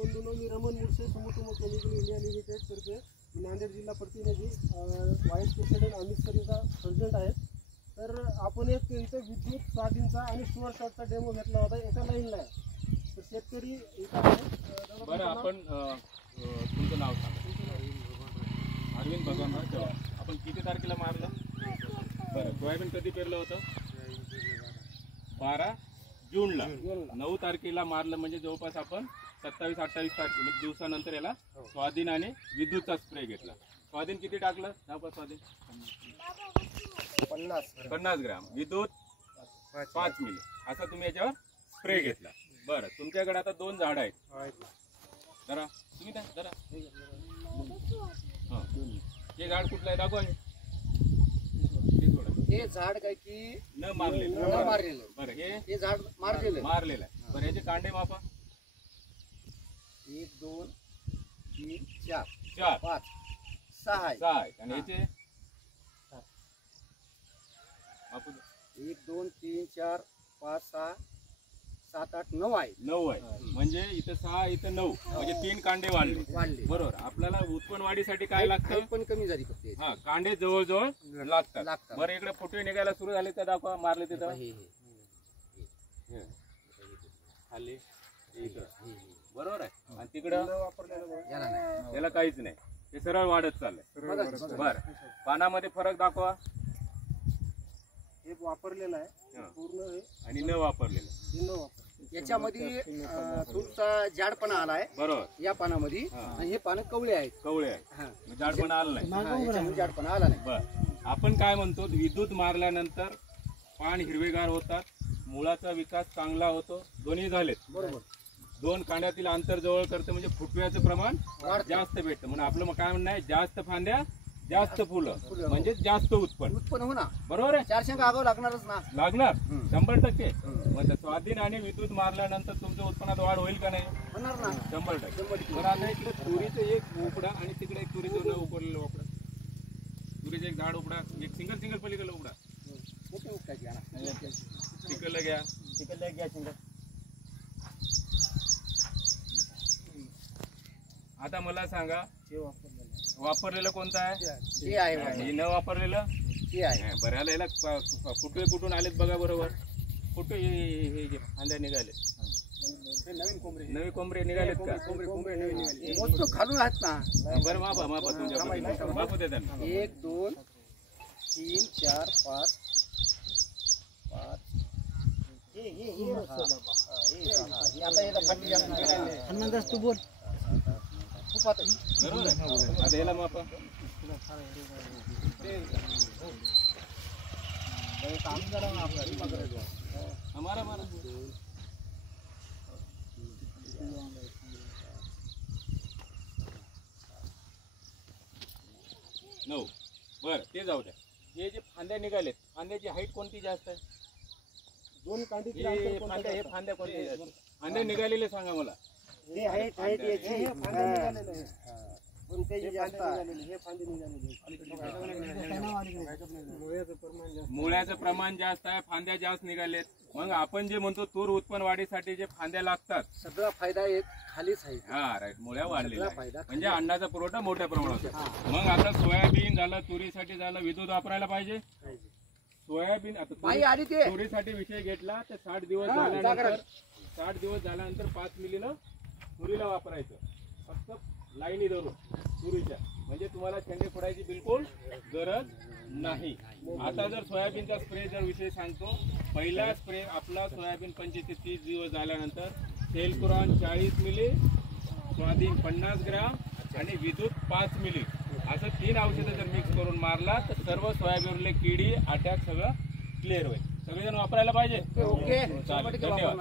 बंधूंनो, मी Raman मुळसे, सुमोटोमो chemical India limited तर्फे नांदेड जिल्हा प्रतिनिधी व्हाईस प्रेसिडेंट अमित सर इथं प्रेझेंट आहेत. तर आपण एक इथं विद्युत स्वाधीनचा आणि स्टोअर शॉटचा डेमो घेतला होता. एका लाईनला आहे. तर शेतकरी इथं आहेत. बरं, आपण तुमचं नाव सांगा. अरविंद भगवानराव चव्हाण. आपण किती तारखेला मारलं? बरं, सोयाबीन कधी पेरलं होतं? 12 जूनला. 9 तारखेला मारलं म्हणजे जवळपास आपण 27-28 तारखे दिवसानंतर याला स्वाधीन आणि विद्युतचा स्प्रे घेतला. स्वाधीन किती टाकलं? नापास स्वाधीन 50 ग्रॅम, विद्युत 5 मिली असा तुम्ही याच्यावर स्प्रे घेतला. बरं, तुमच्याकडे आता 2 झाडं आहेत. जरा तुम्ही द्या जरा. हे झाड कुठलं आहे दाखवा. हे झाड काय की न मारलेलं. बरं, हे झाड मारलेलं आहे. बरं, याचे कांडे मापा. 1 2 3 4 4 5 6 आहेत. आणि याचे 1 2 3 4 5 6 7 8 9 आहे. 9 आहे. म्हणजे इथं 6 इथं 9 म्हणजे 3 कांडे वाढले. बरोबर. आपल्याला उत्पन्न वाढीसाठी काय लागतं? पण कमी झाली फक्त. हा, कांडे जवळजवळ लागतात. बरं, इकडे फुटवे निघायला सुरू झाले तर दाखवा. मारले तिथं खाली इकडं. बरोबर आहे. आणि तिकडं याला काहीच नाही. हे सरळ वाढत चाललंय. बरं, पानामध्ये फरक दाखवा. हे वापरलेलं आहे पूर्ण आणि न वापरलेलं. याच्यामध्ये तुमचा जाडपणा आलाय. बरोबर. या पानामध्ये आणि हे पानं कवळे आहेत. कवळे आहे. जाडपणा आला नाही. जाडपणा आला नाही. बरं, आपण काय म्हणतो, विद्युत मारल्यानंतर पान हिरवेगार होतात, मुळाचा विकास चांगला होतो. दोन्ही झालेत. बरोबर. 2 कांड्यातील अंतर जवळ करतं म्हणजे फुटव्याचं प्रमाण जास्त भेटतं. म्हणून आपलं काय म्हणणं आहे, जास्त फांद्या जास्त फुलं म्हणजे जास्त उत्पन्न हो ना. बरोबर आहे. 4 शेंगा आगाव लागणारच ना. लागणार 100%. मग स्वाधीन आणि विद्युत मारल्यानंतर तुमच्या उत्पन्नात वाढ होईल का नाही? होणार ना. 100%. बरं, आता इकडे तुरीचं एक उपडा आणि तिकडे एक तुरीचं न उपडलेलं उपडा. तुरीचं एक झाड उपडा, एक सिंगल पलीकडलं उपडा. तिकडलं घ्या. आता मला सांगा, वापरलेलं कोणतं आहे? आणि न वापरलेलं बरं. याला फुटवे कुठून आलेत बघा. बरोबर, फुटवे हे फांद्या निघाले. नवी कोंबरे निघालेत का? खालून आहेत ना. बरं, मापा तुमच्या बापू दे त्यांना. 1 2 3 4 5 5 बोल. बरोबर आहे. आता याला मापा. मारा 9. बरं, ते जाऊ द्या. हे जे फांद्या निघालेत, फांद्याची हाईट कोणती जास्त आहे? 2 कांडी. फांद्या कोणत्या जास्त? फांद्या निघालेले सांगा मला. मुळ्याचं प्रमाण जास्त आहे, फांद्या जास्त निघालेत. मग आपण जे म्हणतो तूर उत्पन्न वाढीसाठी जे फांद्या लागतात, सगळा फायदा खालीच आहे. हा राईट. मुळ्या वाढलेल्या म्हणजे अन्नाचा पुरवठा मोठ्या प्रमाणात होतो. मग आता सोयाबीन झालं, तुरीसाठी झालं, विद्युत वापरायला पाहिजे. सोयाबीन आता तुरीसाठी विषय घेतला तर 60 दिवस झाल्यानंतर 5 मिलीनं तुरीला वापरायचं. फक्त लाईनी धरून तुरीच्या, म्हणजे तुम्हाला शेंडे फोडायची बिलकुल गरज नाही. आता जर सोयाबीनचा स्प्रे जर विषय सांगतो, पहिला स्प्रे आपला सोयाबीन 25 ते 30 दिवस झाल्यानंतर सेलक्रोन 40 मिली, स्वाधीन 50 ग्रॅम आणि विद्युत 5 मिली असं 3 औषधं जर मिक्स करून मारला तर सर्व सोयाबीनले किडी अटॅक सगळं क्लिअर होईल. सगळेजण वापरायला पाहिजे. ओके. चालेल, धन्यवाद.